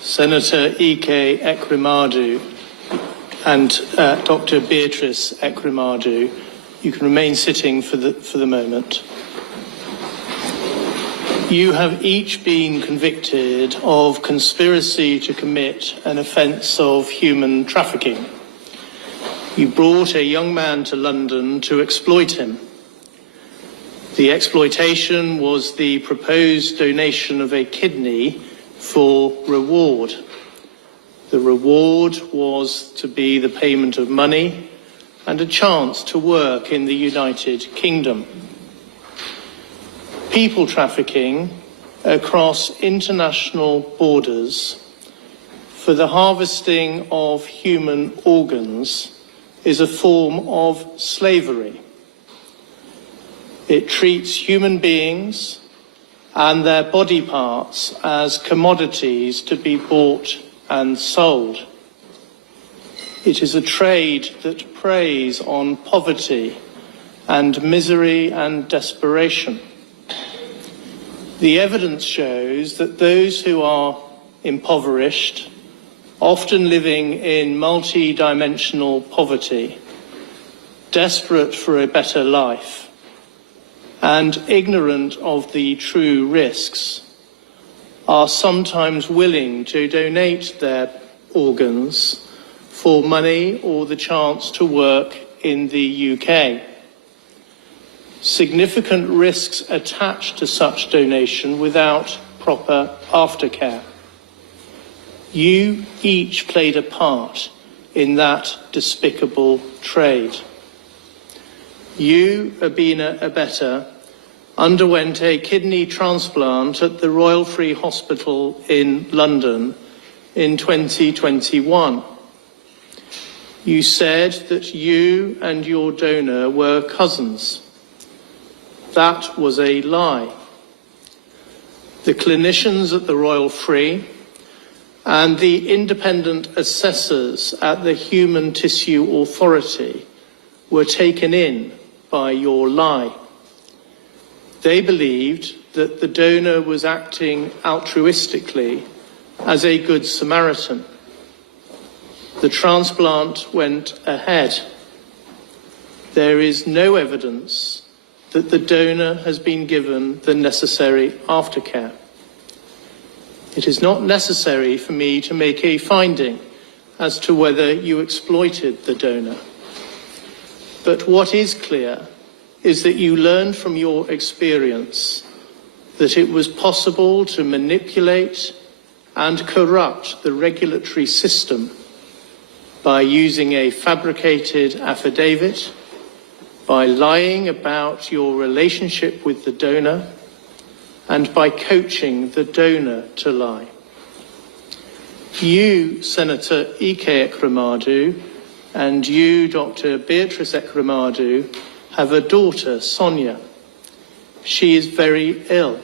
Senator Ike Ekweremadu and Dr. Beatrice Ekweremadu, you can remain sitting for the moment. You have each been convicted of conspiracy to commit an offence of human trafficking. You brought a young man to London to exploit him. The exploitation was the proposed donation of a kidney for reward. The reward was to be the payment of money and a chance to work in the United Kingdom. People trafficking across international borders for the harvesting of human organs is a form of slavery. It treats human beings and their body parts as commodities to be bought and sold. It is a trade that preys on poverty and misery and desperation. The evidence shows that those who are impoverished, often living in multi-dimensional poverty, desperate for a better life, and ignorant of the true risks, are sometimes willing to donate their organs for money or the chance to work in the UK. Significant risks attached to such donation without proper aftercare. You each played a part in that despicable trade. You, Abina Abetta, underwent a kidney transplant at the Royal Free Hospital in London in 2021. You said that you and your donor were cousins. That was a lie. The clinicians at the Royal Free and the independent assessors at the Human Tissue Authority were taken in by your lie. They believed that the donor was acting altruistically as a good Samaritan. The transplant went ahead. There is no evidence that the donor has been given the necessary aftercare. It is not necessary for me to make a finding as to whether you exploited the donor. But what is clear is that you learned from your experience that it was possible to manipulate and corrupt the regulatory system by using a fabricated affidavit, by lying about your relationship with the donor, and by coaching the donor to lie. You, Senator Ike Ekweremadu, and you, Dr. Beatrice Ekweremadu, have a daughter, Sonia. She is very ill.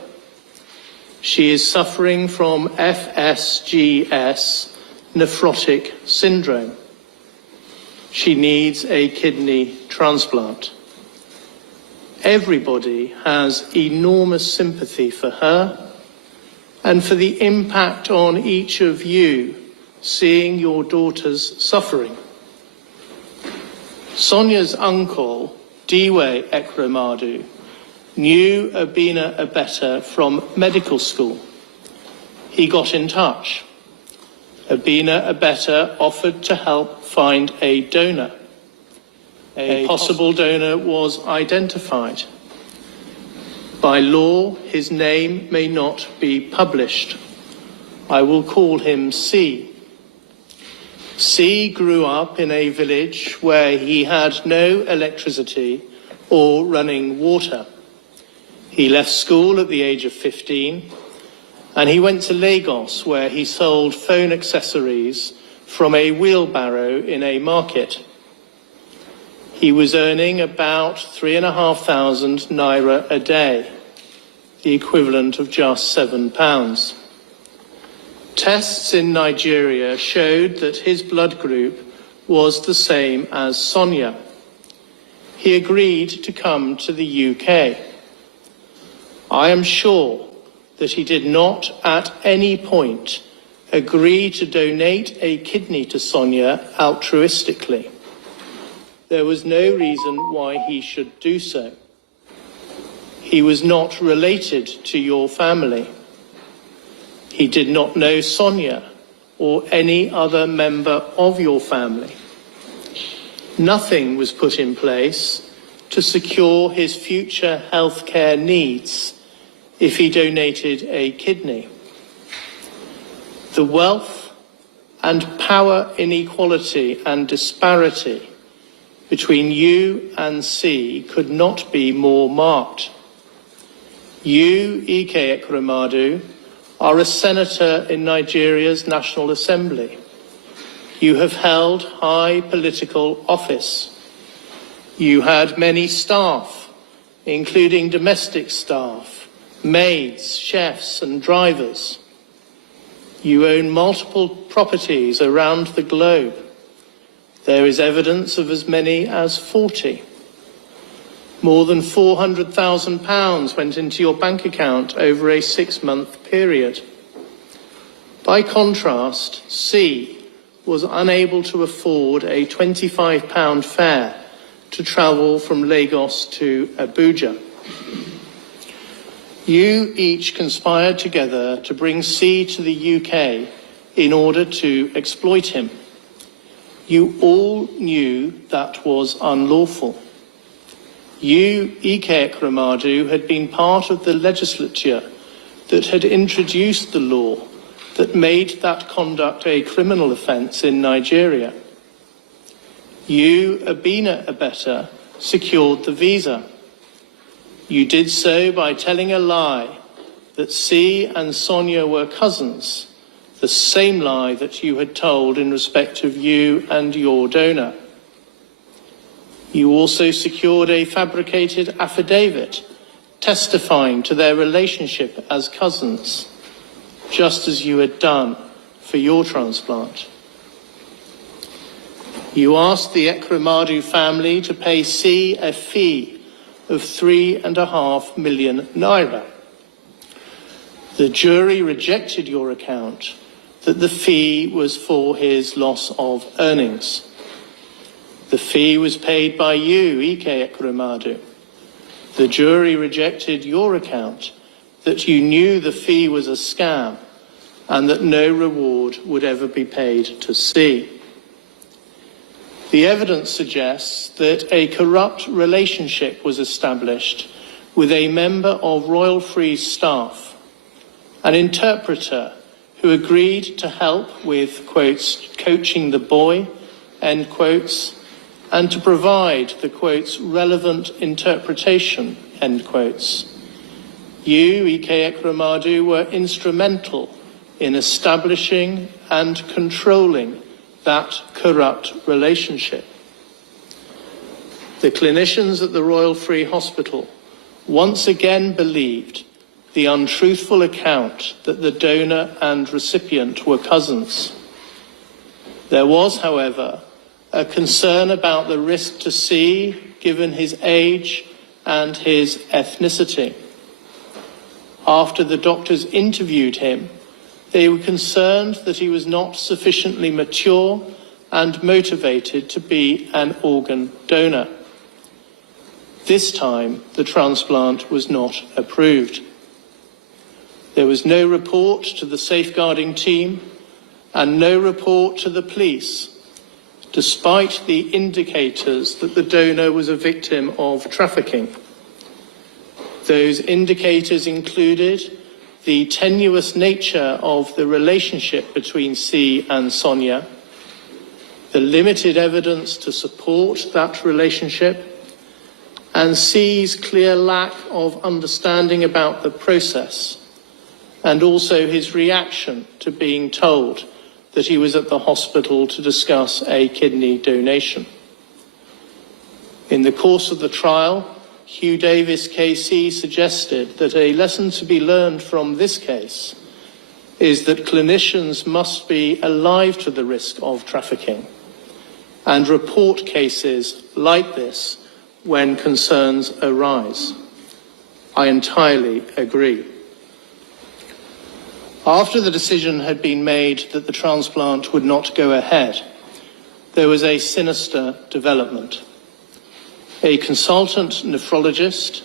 She is suffering from FSGS, nephrotic syndrome. She needs a kidney transplant. Everybody has enormous sympathy for her and for the impact on each of you seeing your daughter's suffering. Sonia's uncle, Diwe Ekweremadu, knew Abina Abetta from medical school. He got in touch. Abina Abetta offered to help find a donor. A possible donor was identified. By law, his name may not be published. I will call him C. C grew up in a village where he had no electricity or running water. He left school at the age of 15, and he went to Lagos, where he sold phone accessories from a wheelbarrow in a market. He was earning about 3,500 naira a day, the equivalent of just £7. Tests in Nigeria showed that his blood group was the same as Sonia. He agreed to come to the UK. I am sure that he did not at any point agree to donate a kidney to Sonia altruistically. There was no reason why he should do so. He was not related to your family. He did not know Sonia or any other member of your family. Nothing was put in place to secure his future healthcare needs if he donated a kidney. The wealth and power inequality and disparity between you and C could not be more marked. You, Ike Ekweremadu, are a senator in Nigeria's National Assembly. You have held high political office. You had many staff, including domestic staff, maids, chefs, and drivers. You own multiple properties around the globe. There is evidence of as many as 40. More than £400,000 went into your bank account over a 6-month period. By contrast, C was unable to afford a £25 fare to travel from Lagos to Abuja. You each conspired together to bring C to the UK in order to exploit him. You all knew that was unlawful. You, Ike Ekweremadu, had been part of the legislature that had introduced the law that made that conduct a criminal offence in Nigeria. You, Abina Abeta, secured the visa. You did so by telling a lie that C and Sonia were cousins, the same lie that you had told in respect of you and your donor. You also secured a fabricated affidavit testifying to their relationship as cousins, just as you had done for your transplant. You asked the Ekweremadu family to pay C a fee of £3.5 million. The jury rejected your account that the fee was for his loss of earnings. The fee was paid by you, Ike Ekweremadu. The jury rejected your account that you knew the fee was a scam and that no reward would ever be paid to C. The evidence suggests that a corrupt relationship was established with a member of Royal Free's staff, an interpreter who agreed to help with, quotes, coaching the boy, end quotes, and to provide the, quotes, relevant interpretation, end quotes. You, Ike Ekweremadu, were instrumental in establishing and controlling that corrupt relationship. The clinicians at the Royal Free Hospital once again believed the untruthful account that the donor and recipient were cousins. There was, however, a concern about the risk to C, given his age and his ethnicity. After the doctors interviewed him, they were concerned that he was not sufficiently mature and motivated to be an organ donor. This time, the transplant was not approved. There was no report to the safeguarding team and no report to the police, despite the indicators that the donor was a victim of trafficking. Those indicators included the tenuous nature of the relationship between C and Sonia, the limited evidence to support that relationship, and C's clear lack of understanding about the process, and also his reaction to being told that he was at the hospital to discuss a kidney donation. In the course of the trial, Hugh Davis KC suggested that a lesson to be learned from this case is that clinicians must be alive to the risk of trafficking and report cases like this when concerns arise. I entirely agree. After the decision had been made that the transplant would not go ahead, there was a sinister development. A consultant nephrologist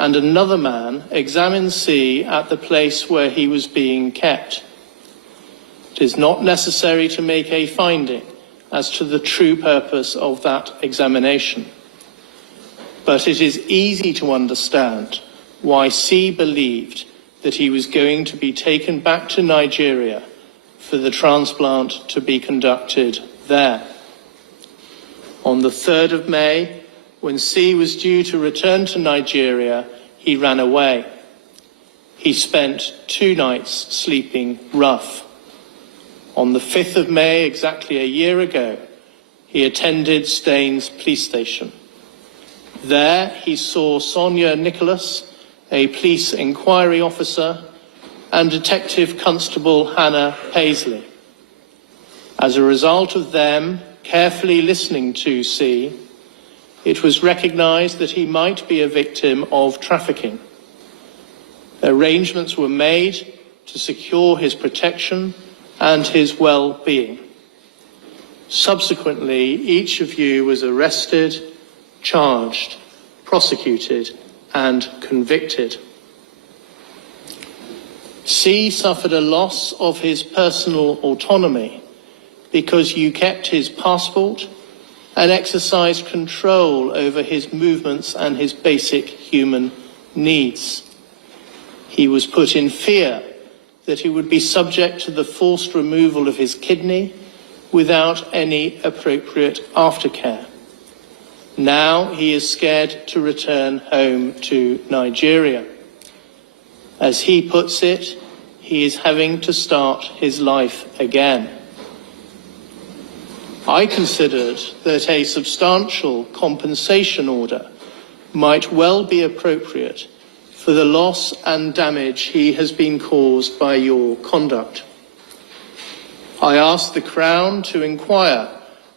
and another man examined C at the place where he was being kept. It is not necessary to make a finding as to the true purpose of that examination, but it is easy to understand why C believed that he was going to be taken back to Nigeria for the transplant to be conducted there. On the 3rd of May, when C was due to return to Nigeria, he ran away. He spent 2 nights sleeping rough. On the 5th of May, exactly a year ago, he attended Staines police station. There he saw Sonia Nicholas, a police inquiry officer, and Detective Constable Hannah Paisley. As a result of them carefully listening to C, it was recognised that he might be a victim of trafficking. Arrangements were made to secure his protection and his well-being. Subsequently, each of you was arrested, charged, prosecuted, and convicted. C suffered a loss of his personal autonomy because you kept his passport and exercised control over his movements and his basic human needs. He was put in fear that he would be subject to the forced removal of his kidney without any appropriate aftercare. Now he is scared to return home to Nigeria. As he puts it, he is having to start his life again. I considered that a substantial compensation order might well be appropriate for the loss and damage he has been caused by your conduct. I asked the Crown to inquire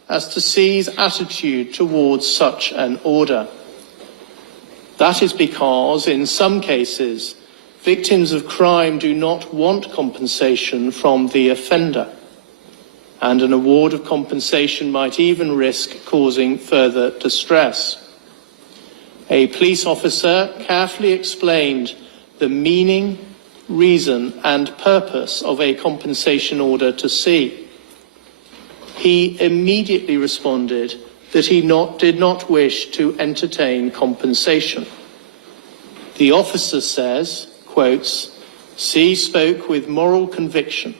as to C's attitude towards such an order. That is because, in some cases, victims of crime do not want compensation from the offender, and an award of compensation might even risk causing further distress. A police officer carefully explained the meaning, reason, and purpose of a compensation order to C. He immediately responded that he did not wish to entertain compensation. The officer says, quotes, C spoke with moral conviction.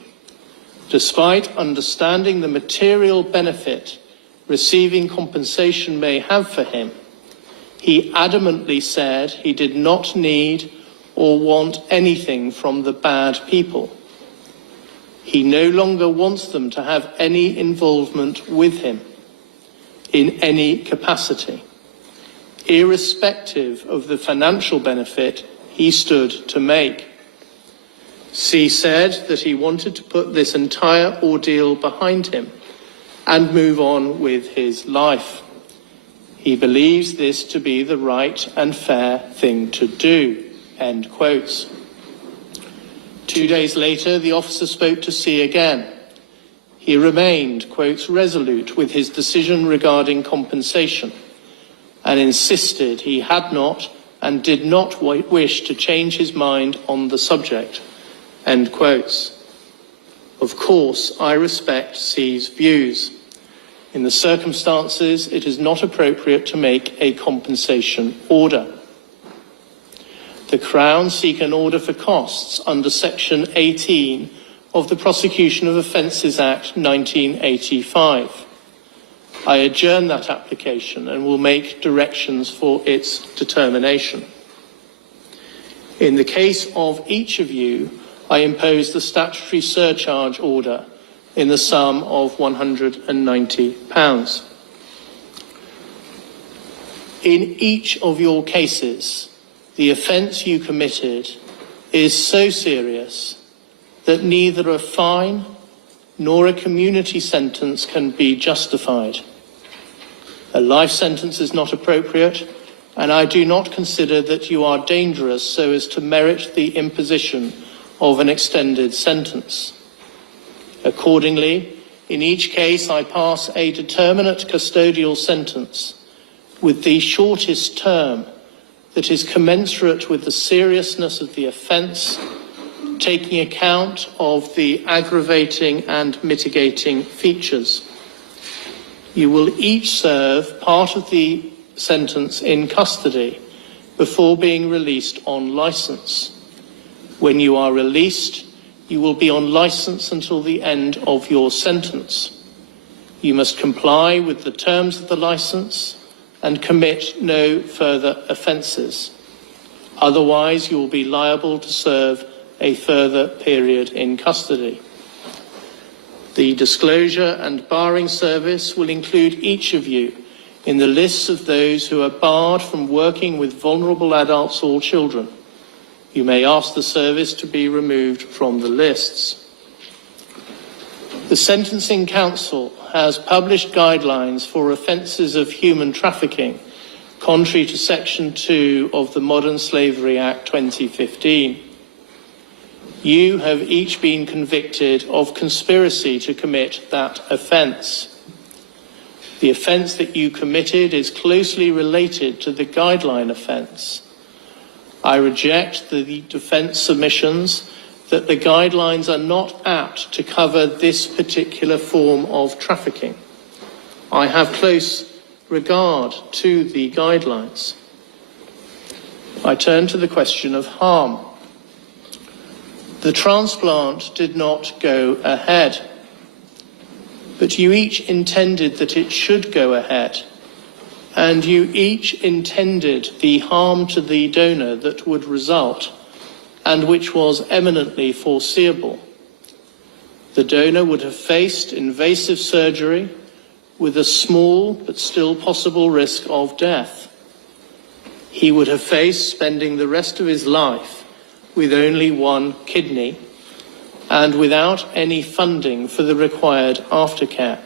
Despite understanding the material benefit receiving compensation may have for him, he adamantly said he did not need or want anything from the bad people. He no longer wants them to have any involvement with him in any capacity, irrespective of the financial benefit he stood to make. C said that he wanted to put this entire ordeal behind him and move on with his life. He believes this to be the right and fair thing to do, end quotes. 2 days later, the officer spoke to C again. He remained, quotes, resolute with his decision regarding compensation and insisted he had not and did not wish to change his mind on the subject, end quotes. Of course, I respect C's views. In the circumstances, it is not appropriate to make a compensation order. The Crown seek an order for costs under Section 18 of the Prosecution of Offences Act 1985. I adjourn that application and will make directions for its determination. In the case of each of you, I impose the statutory surcharge order in the sum of £190. In each of your cases, the offence you committed is so serious that neither a fine nor a community sentence can be justified. A life sentence is not appropriate, and I do not consider that you are dangerous so as to merit the imposition of an extended sentence. Accordingly, in each case, I pass a determinate custodial sentence with the shortest term that is commensurate with the seriousness of the offence, taking account of the aggravating and mitigating features. You will each serve part of the sentence in custody before being released on licence. When you are released, you will be on licence until the end of your sentence. You must comply with the terms of the licence and commit no further offences. Otherwise, you will be liable to serve a further period in custody. The disclosure and barring service will include each of you in the lists of those who are barred from working with vulnerable adults or children. You may ask the service to be removed from the lists. The Sentencing Council has published guidelines for offences of human trafficking, contrary to Section 2 of the Modern Slavery Act 2015. You have each been convicted of conspiracy to commit that offence. The offence that you committed is closely related to the guideline offence. I reject the defence submissions that the guidelines are not apt to cover this particular form of trafficking. I have close regard to the guidelines. I turn to the question of harm. The transplant did not go ahead, but you each intended that it should go ahead, and you each intended the harm to the donor that would result, and which was eminently foreseeable. The donor would have faced invasive surgery with a small but still possible risk of death. He would have faced spending the rest of his life with only one kidney and without any funding for the required aftercare.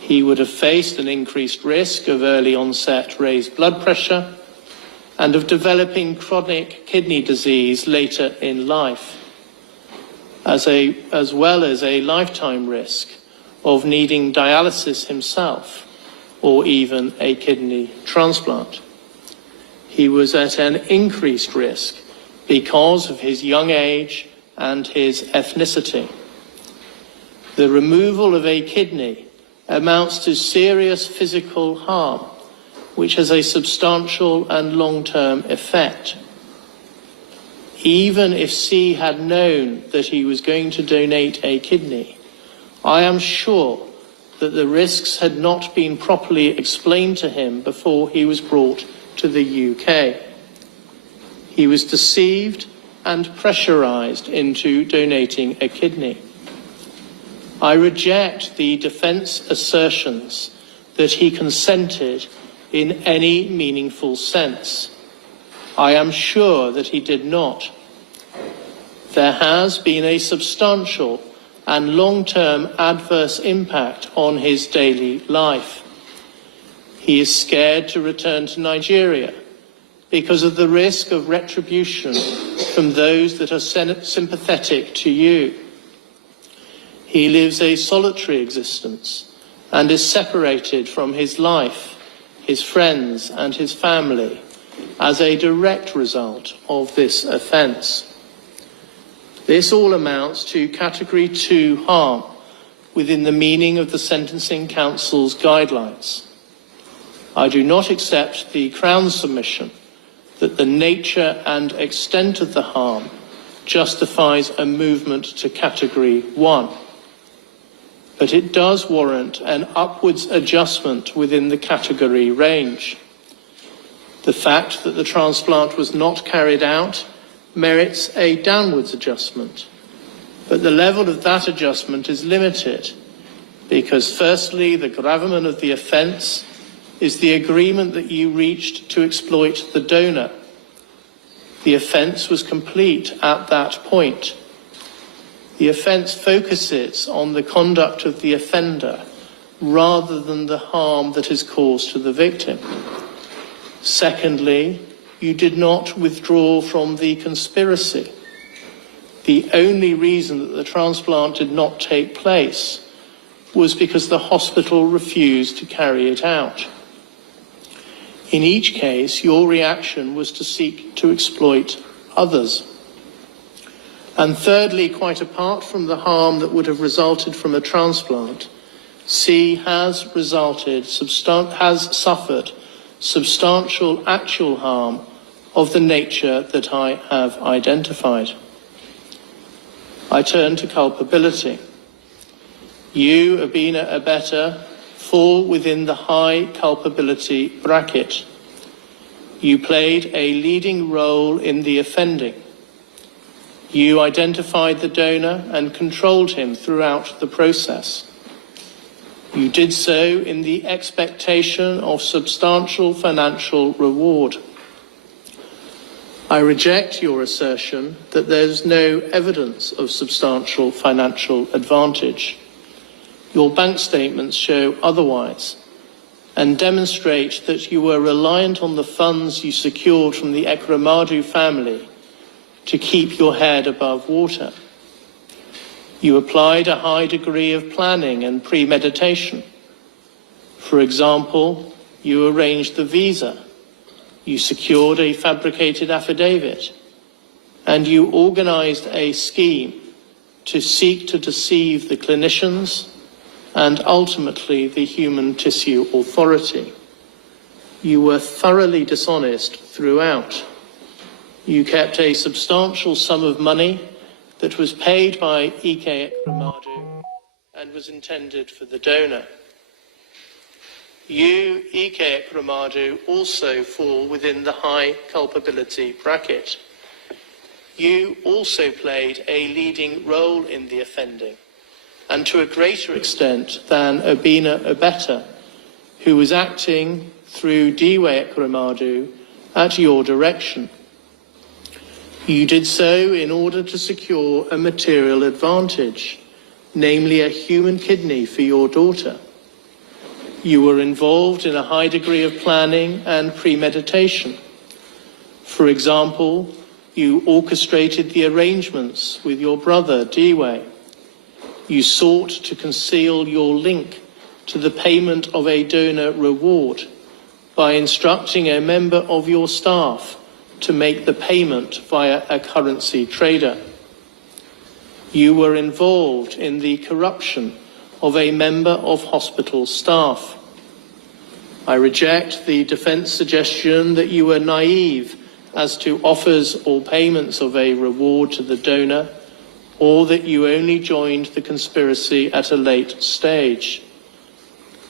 He would have faced an increased risk of early onset raised blood pressure and of developing chronic kidney disease later in life, as well as a lifetime risk of needing dialysis himself or even a kidney transplant. He was at an increased risk because of his young age and his ethnicity. The removal of a kidney amounts to serious physical harm, which has a substantial and long-term effect. Even if C had known that he was going to donate a kidney, I am sure that the risks had not been properly explained to him before he was brought to the UK. He was deceived and pressurised into donating a kidney. I reject the defence assertions that he consented in any meaningful sense. I am sure that he did not. There has been a substantial and long-term adverse impact on his daily life. He is scared to return to Nigeria because of the risk of retribution from those that are sympathetic to you. He lives a solitary existence and is separated from his life, his friends and his family as a direct result of this offence. This all amounts to Category 2 harm within the meaning of the Sentencing Council's guidelines. I do not accept the Crown's submission that the nature and extent of the harm justifies a movement to Category 1. But it does warrant an upwards adjustment within the category range. The fact that the transplant was not carried out merits a downwards adjustment, but the level of that adjustment is limited because, firstly, the gravamen of the offence is the agreement that you reached to exploit the donor. The offence was complete at that point. The offence focuses on the conduct of the offender rather than the harm that is caused to the victim. Secondly, you did not withdraw from the conspiracy. The only reason that the transplant did not take place was because the hospital refused to carry it out. In each case, your reaction was to seek to exploit others. And thirdly, quite apart from the harm that would have resulted from a transplant, C has suffered substantial actual harm of the nature that I have identified. I turn to culpability. You, Abina Abeta, fall within the high culpability bracket. You played a leading role in the offending. You identified the donor and controlled him throughout the process. You did so in the expectation of substantial financial reward. I reject your assertion that there's no evidence of substantial financial advantage. Your bank statements show otherwise and demonstrate that you were reliant on the funds you secured from the Ekweremadu family to keep your head above water. You applied a high degree of planning and premeditation. For example, you arranged the visa, you secured a fabricated affidavit, and you organized a scheme to seek to deceive the clinicians and ultimately the Human Tissue Authority. You were thoroughly dishonest throughout. You kept a substantial sum of money that was paid by Ike Ekweremadu and was intended for the donor. You, Ike Ekweremadu, also fall within the high culpability bracket. You also played a leading role in the offending, and to a greater extent than Abina Abeta, who was acting through Jqiled Ekweremadu at your direction. You did so in order to secure a material advantage, namely a human kidney for your daughter. You were involved in a high degree of planning and premeditation. For example, you orchestrated the arrangements with your brother, Jqiled. You sought to conceal your link to the payment of a donor reward by instructing a member of your staff to make the payment via a currency trader. You were involved in the corruption of a member of hospital staff. I reject the defence suggestion that you were naive as to offers or payments of a reward to the donor, or that you only joined the conspiracy at a late stage.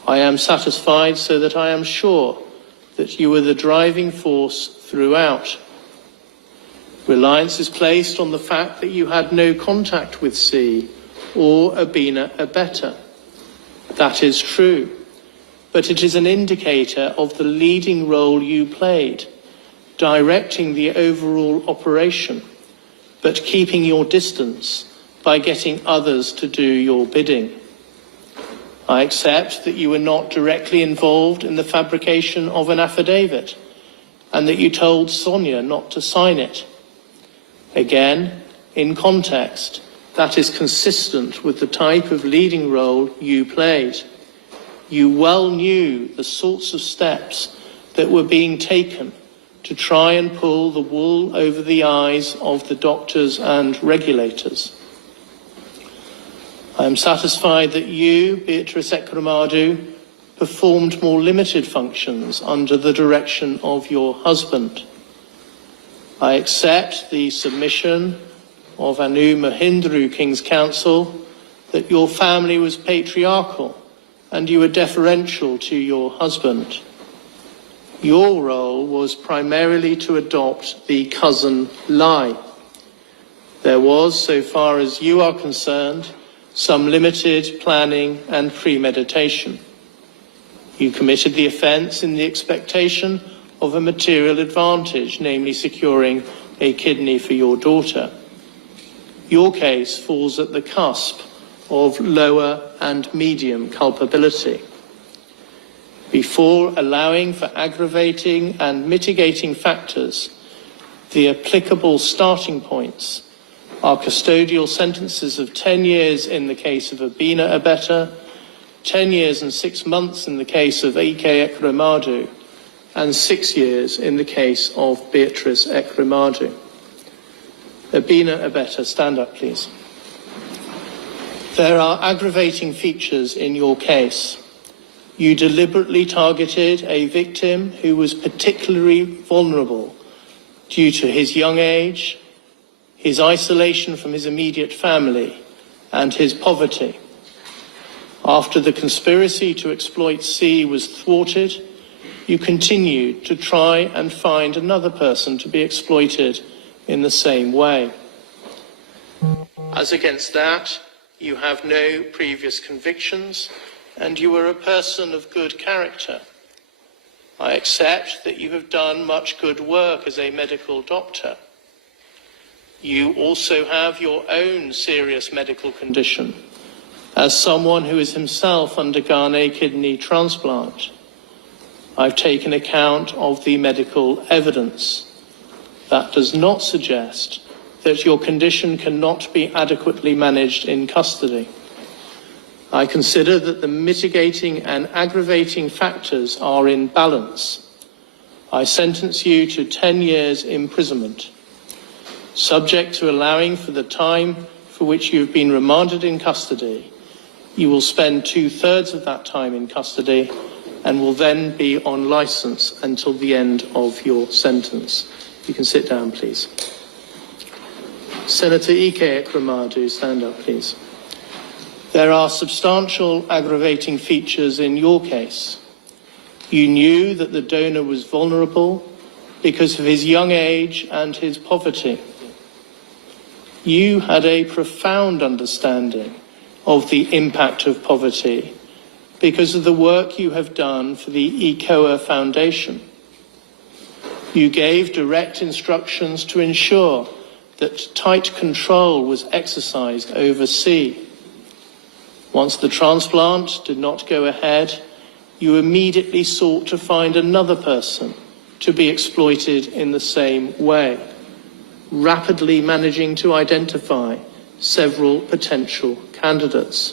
I am satisfied so that I am sure that you were the driving force throughout. Reliance is placed on the fact that you had no contact with C or Abina Abeta. That is true, but it is an indicator of the leading role you played, directing the overall operation, but keeping your distance by getting others to do your bidding. I accept that you were not directly involved in the fabrication of an affidavit and that you told Sonia not to sign it. Again, in context, that is consistent with the type of leading role you played. You well knew the sorts of steps that were being taken to try and pull the wool over the eyes of the doctors and regulators. I am satisfied that you, Beatrice Ekweremadu, performed more limited functions under the direction of your husband. I accept the submission of Anu Mahindru King's Council that your family was patriarchal and you were deferential to your husband. Your role was primarily to adopt the cousin lie. There was, so far as you are concerned, some limited planning and premeditation. You committed the offence in the expectation of a material advantage, namely securing a kidney for your daughter. Your case falls at the cusp of lower and medium culpability. Before allowing for aggravating and mitigating factors, the applicable starting points are custodial sentences of 10 years in the case of Abina Abeta, 10 years and 6 months in the case of Ike Ekweremadu, and 6 years in the case of Beatrice Ekweremadu. Abina Abeta, stand up, please. There are aggravating features in your case. You deliberately targeted a victim who was particularly vulnerable due to his young age, his isolation from his immediate family, and his poverty. After the conspiracy to exploit C was thwarted, you continued to try and find another person to be exploited in the same way. As against that, you have no previous convictions, and you are a person of good character. I accept that you have done much good work as a medical doctor. You also have your own serious medical condition, as someone who has himself undergone a kidney transplant. I've taken account of the medical evidence. That does not suggest that your condition cannot be adequately managed in custody. I consider that the mitigating and aggravating factors are in balance. I sentence you to 10 years imprisonment, subject to allowing for the time for which you have been remanded in custody. You will spend 2/3 of that time in custody and will then be on licence until the end of your sentence. You can sit down, please. Senator Ike Ekweremadu, stand up, please. There are substantial aggravating features in your case. You knew that the donor was vulnerable because of his young age and his poverty. You had a profound understanding of the impact of poverty because of the work you have done for the ECOA Foundation. You gave direct instructions to ensure that tight control was exercised over C. Once the transplant did not go ahead, you immediately sought to find another person to be exploited in the same way, rapidly managing to identify several potential candidates.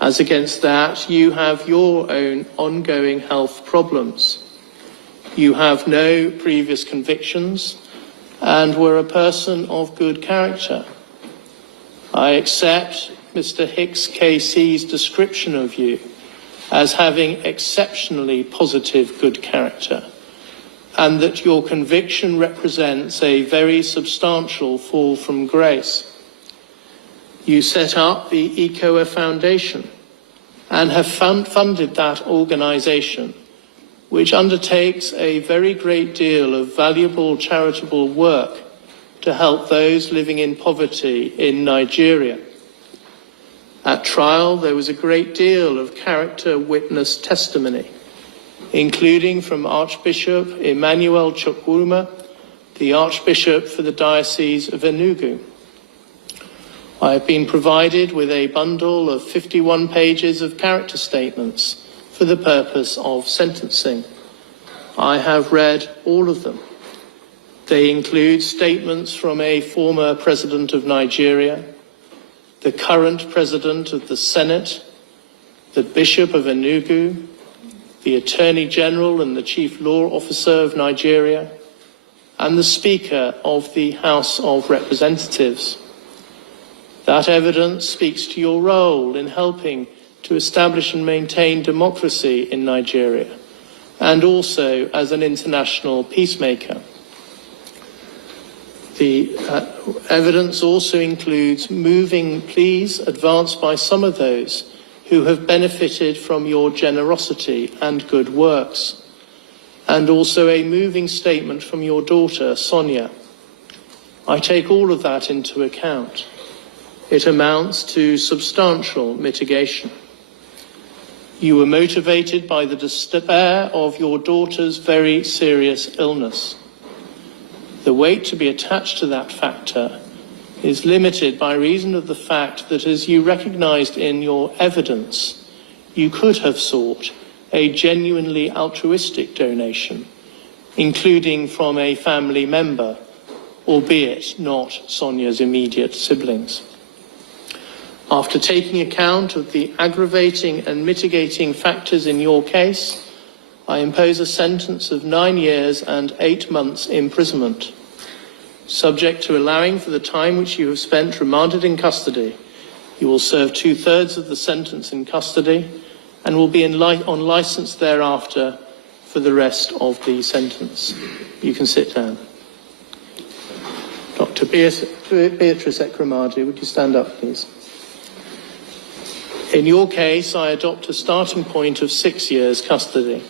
As against that, you have your own ongoing health problems. You have no previous convictions and were a person of good character. I accept Mr. Hicks KC's description of you as having exceptionally positive good character, and that your conviction represents a very substantial fall from grace. You set up the ECOA Foundation and have funded that organisation, which undertakes a very great deal of valuable charitable work to help those living in poverty in Nigeria. At trial, there was a great deal of character witness testimony, including from Archbishop Emmanuel Chukwuma, the Archbishop for the Diocese of Enugu. I have been provided with a bundle of 51 pages of character statements for the purpose of sentencing. I have read all of them. They include statements from a former president of Nigeria, the current president of the Senate, the Bishop of Enugu, the Attorney General and the Chief Law Officer of Nigeria, and the Speaker of the House of Representatives. That evidence speaks to your role in helping to establish and maintain democracy in Nigeria, and also as an international peacemaker. The evidence also includes moving pleas advanced by some of those who have benefited from your generosity and good works, and also a moving statement from your daughter, Sonia. I take all of that into account. It amounts to substantial mitigation. You were motivated by the despair of your daughter's very serious illness. The weight to be attached to that factor is limited by reason of the fact that, as you recognised in your evidence, you could have sought a genuinely altruistic donation, including from a family member albeit not Sonia's immediate siblings. After taking account of the aggravating and mitigating factors in your case, I impose a sentence of 9 years and 8 months imprisonment. Subject to allowing for the time which you have spent remanded in custody, you will serve 2/3 of the sentence in custody and will be on licence thereafter for the rest of the sentence. You can sit down. Dr. Beatrice Ekweremadu, would you stand up, please? In your case, I adopt a starting point of 6 years custody.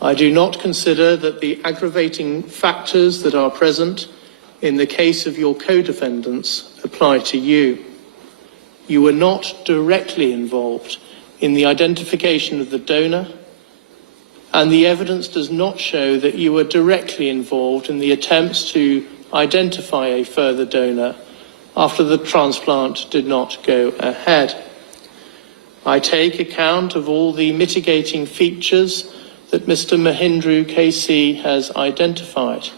I do not consider that the aggravating factors that are present in the case of your co-defendants apply to you. You were not directly involved in the identification of the donor, and the evidence does not show that you were directly involved in the attempts to identify a further donor after the transplant did not go ahead. I take account of all the mitigating features that Mr. Mahindru KC has identified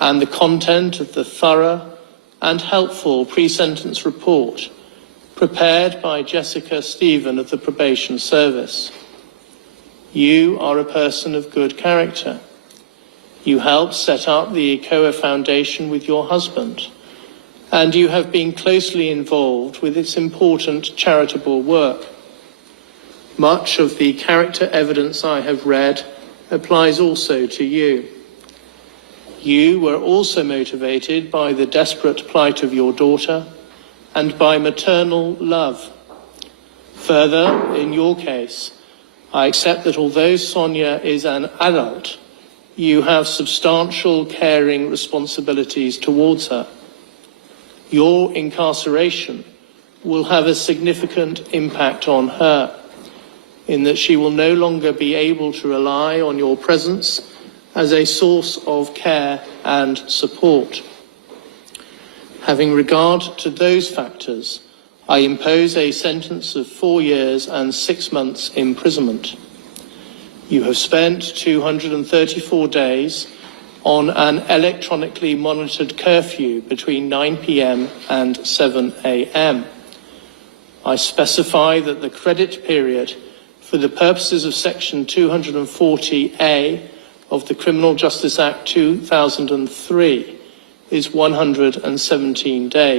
and the content of the thorough and helpful pre-sentence report prepared by Jessica Stephen of the Probation Service. You are a person of good character. You helped set up the ECOA Foundation with your husband, and you have been closely involved with its important charitable work. Much of the character evidence I have read applies also to you. You were also motivated by the desperate plight of your daughter and by maternal love. Further, in your case, I accept that although Sonia is an adult, you have substantial caring responsibilities towards her. Your incarceration will have a significant impact on her, in that she will no longer be able to rely on your presence as a source of care and support. Having regard to those factors, I impose a sentence of 4 years and 6 months imprisonment. You have spent 234 days on an electronically monitored curfew between 9 p.m. and 7 a.m. I specify that the credit period for the purposes of Section 240A of the Criminal Justice Act 2003 is 117 days.